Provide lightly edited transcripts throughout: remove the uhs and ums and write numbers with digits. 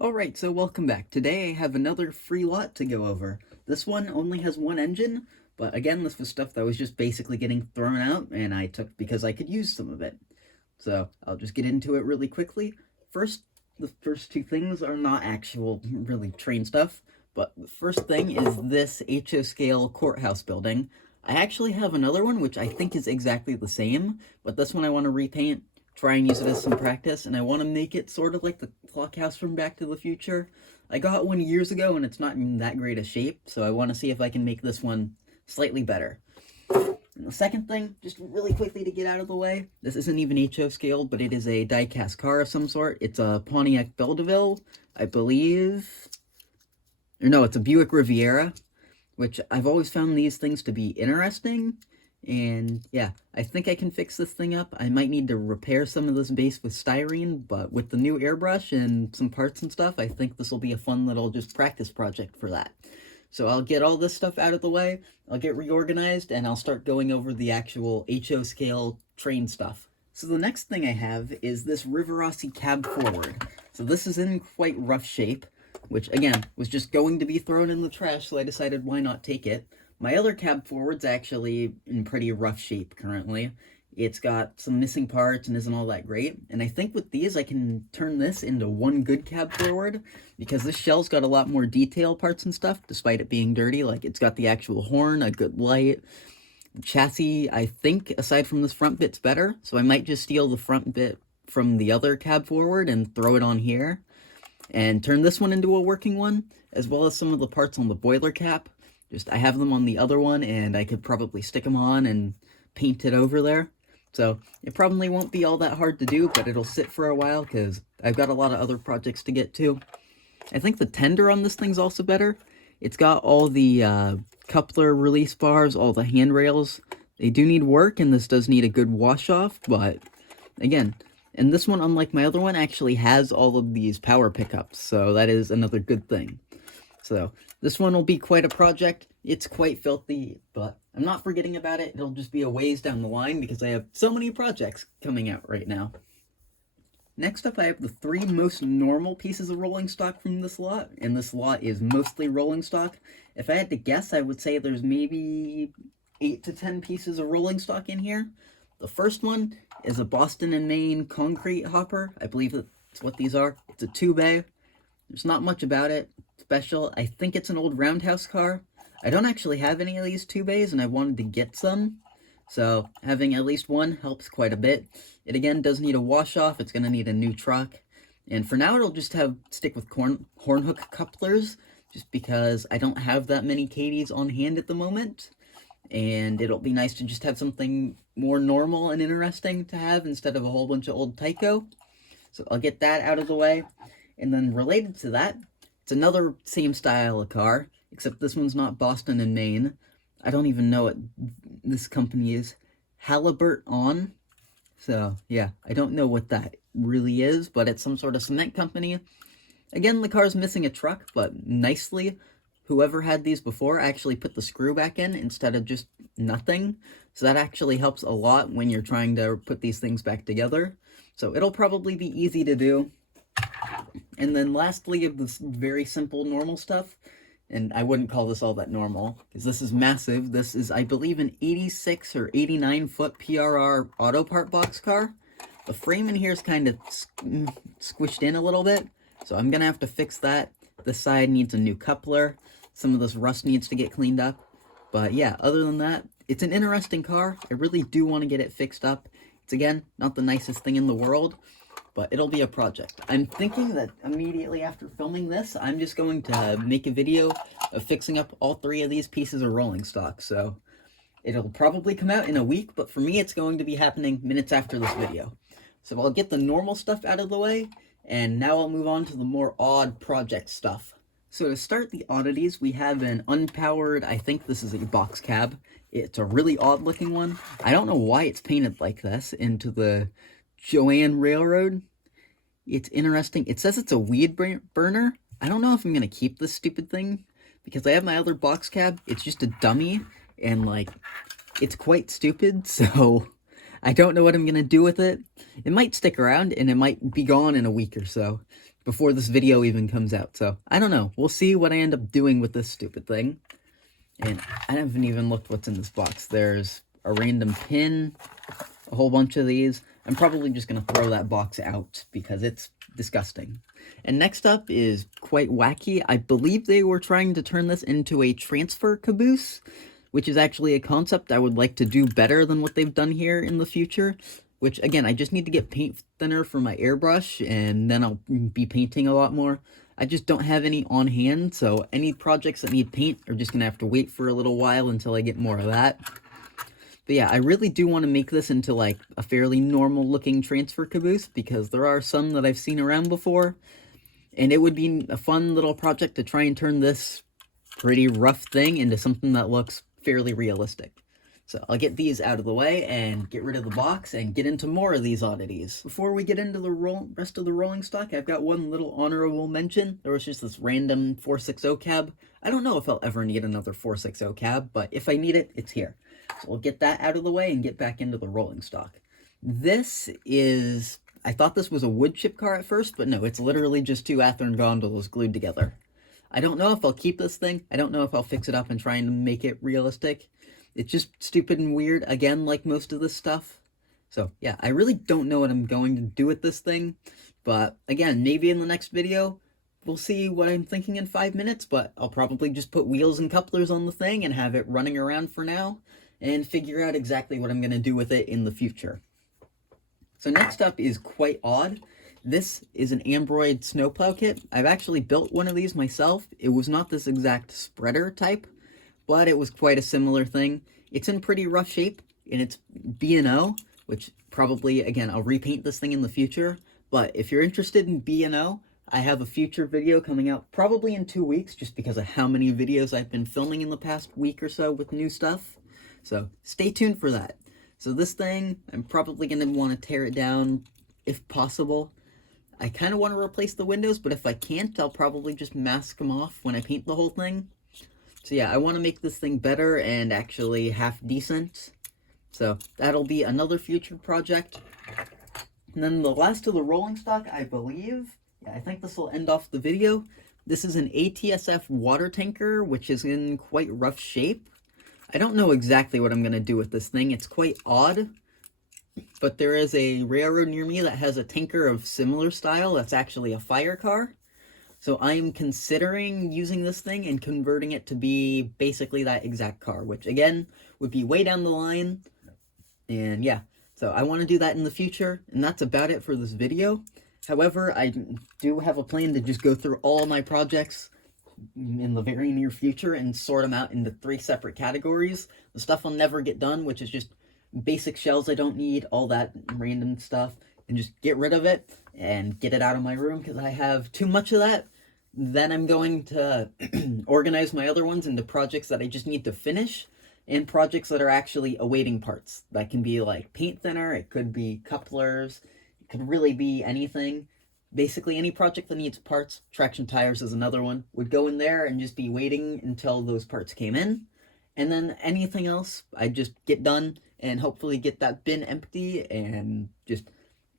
Alright, so welcome back. Today I have another free lot to go over. This one only has one engine, but again, this was stuff that was just basically getting thrown out, and I took because I could use some of it. So I'll just get into it really quickly. The first two things are not actual, really, train stuff, but the first thing is this HO scale courthouse building. I actually have another one, which I think is exactly the same, but this one I want to repaint, try and use it as some practice, and I want to make it sort of like the clock house from Back to the Future. I got one years ago and it's not in that great a shape, so I want to see if I can make this one slightly better. And the second thing, just really quickly to get out of the way, this isn't even HO scaled, but it is a die-cast car of some sort. It's a Pontiac Belle, I believe. Or no, it's a Buick Riviera, which I've always found these things to be interesting. And yeah, I think I can fix this thing up. I might need to repair some of this base with styrene, but with the new airbrush and some parts and stuff, I think this will be a fun little just practice project for that. So I'll get all this stuff out of the way, I'll get reorganized, and I'll start going over the actual HO scale train stuff. So the next thing I have is this Rivarossi cab forward. So this is in quite rough shape, which again, was just going to be thrown in the trash, so I decided why not take it. My other cab forward's actually in pretty rough shape currently. It's got some missing parts and isn't all that great. And I think with these, I can turn this into one good cab forward, because this shell's got a lot more detail parts and stuff, despite it being dirty. Like, it's got the actual horn, a good light. The chassis, I think, aside from this front bit's better, so I might just steal the front bit from the other cab forward and throw it on here, and turn this one into a working one, as well as some of the parts on the boiler cap. I have them on the other one, and I could probably stick them on and paint it over there. So it probably won't be all that hard to do, but it'll sit for a while, because I've got a lot of other projects to get to. I think the tender on this thing's also better. It's got all the coupler release bars, all the handrails. They do need work, and this does need a good wash-off, but again, and this one, unlike my other one, actually has all of these power pickups, so that is another good thing. So this one will be quite a project. It's quite filthy, but I'm not forgetting about it. It'll just be a ways down the line because I have so many projects coming out right now. Next up, I have the three most normal pieces of rolling stock from this lot, and this lot is mostly rolling stock. If I had to guess, I would say there's maybe 8 to 10 pieces of rolling stock in here. The first one is a Boston and Maine concrete hopper. I believe that's what these are. It's a 2-bay. There's not much about it special. I think it's an old roundhouse car. I don't actually have any of these 2-bays, and I wanted to get some, so having at least one helps quite a bit. It again does need a wash-off. It's going to need a new truck, and for now it'll just stick with horn hook couplers, just because I don't have that many Cadies on hand at the moment, and it'll be nice to just have something more normal and interesting to have instead of a whole bunch of old Tyco. So I'll get that out of the way. And then related to that, it's another same style of car, except this one's not Boston and Maine. I don't even know what this company is. Halibert On. So, yeah, I don't know what that really is, but it's some sort of cement company. Again, the car's missing a truck, but nicely, whoever had these before actually put the screw back in instead of just nothing. So that actually helps a lot when you're trying to put these things back together. So it'll probably be easy to do. And then lastly, of this very simple normal stuff, and I wouldn't call this all that normal, because this is massive. This is, I believe, an 86 or 89 foot PRR auto part box car. The frame in here is kind of squished in a little bit, so I'm going to have to fix that. This side needs a new coupler. Some of this rust needs to get cleaned up. But yeah, other than that, it's an interesting car. I really do want to get it fixed up. It's, again, not the nicest thing in the world, but it'll be a project. I'm thinking that immediately after filming this, I'm just going to make a video of fixing up all three of these pieces of rolling stock, so it'll probably come out in a week, but for me it's going to be happening minutes after this video. So I'll get the normal stuff out of the way, and now I'll move on to the more odd project stuff. So to start the oddities, we have an unpowered, I think this is a box cab. It's a really odd looking one. I don't know why it's painted like this into the Joanne Railroad. It's interesting. It says it's a weed burner. I don't know if I'm going to keep this stupid thing, because I have my other box cab. It's just a dummy, and, like, it's quite stupid, so I don't know what I'm going to do with it. It might stick around, and it might be gone in a week or so. before this video even comes out. So, I don't know. We'll see what I end up doing with this stupid thing. And I haven't even looked what's in this box. There's a random pin, a whole bunch of these. I'm probably just going to throw that box out because it's disgusting. And next up is quite wacky. I believe they were trying to turn this into a transfer caboose, which is actually a concept I would like to do better than what they've done here in the future. Which, again, I just need to get paint thinner for my airbrush, and then I'll be painting a lot more. I just don't have any on hand, so any projects that need paint are just going to have to wait for a little while until I get more of that. But yeah, I really do want to make this into, like, a fairly normal-looking transfer caboose, because there are some that I've seen around before, and it would be a fun little project to try and turn this pretty rough thing into something that looks fairly realistic. So I'll get these out of the way and get rid of the box and get into more of these oddities. Before we get into the rest of the rolling stock, I've got one little honorable mention. There was just this random 460 cab. I don't know if I'll ever need another 460 cab, but if I need it, it's here. So we'll get that out of the way and get back into the rolling stock. This is... I thought this was a wood chip car at first, but no, it's literally just two Athearn gondolas glued together. I don't know if I'll keep this thing. I don't know if I'll fix it up and try and make it realistic. It's just stupid and weird, again, like most of this stuff. So, yeah, I really don't know what I'm going to do with this thing. But, again, maybe in the next video, we'll see what I'm thinking in 5 minutes. But I'll probably just put wheels and couplers on the thing and have it running around for now. And figure out exactly what I'm going to do with it in the future. So next up is quite odd. This is an Ambroid snowplow kit. I've actually built one of these myself. It was not this exact spreader type, but it was quite a similar thing. It's in pretty rough shape, and it's B&O, which probably, again, I'll repaint this thing in the future. But if you're interested in B&O, I have a future video coming out probably in 2 weeks, just because of how many videos I've been filming in the past week or so with new stuff. So stay tuned for that. So this thing, I'm probably going to want to tear it down if possible. I kind of want to replace the windows, but if I can't, I'll probably just mask them off when I paint the whole thing. So yeah, I want to make this thing better and actually half decent. So that'll be another future project. And then the last of the rolling stock, I believe, yeah, I think this will end off the video. This is an ATSF water tanker, which is in quite rough shape. I don't know exactly what I'm going to do with this thing. It's quite odd. But there is a railroad near me that has a tanker of similar style that's actually a fire car. So I'm considering using this thing and converting it to be basically that exact car, which again would be way down the line. And yeah, so I want to do that in the future, and that's about it for this video. However, I do have a plan to just go through all my projects in the very near future and sort them out into 3 separate categories. The stuff I'll never get done, which is just basic shells I don't need, all that random stuff, and just get rid of it and get it out of my room because I have too much of that. Then I'm going to organize my other ones into projects that I just need to finish and projects that are actually awaiting parts. That can be like paint thinner, it could be couplers, it could really be anything. Basically, any project that needs parts, traction tires is another one, would go in there and just be waiting until those parts came in. And then anything else, I'd just get done and hopefully get that bin empty and just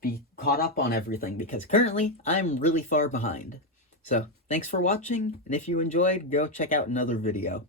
be caught up on everything, because currently I'm really far behind. So, thanks for watching, and if you enjoyed, go check out another video.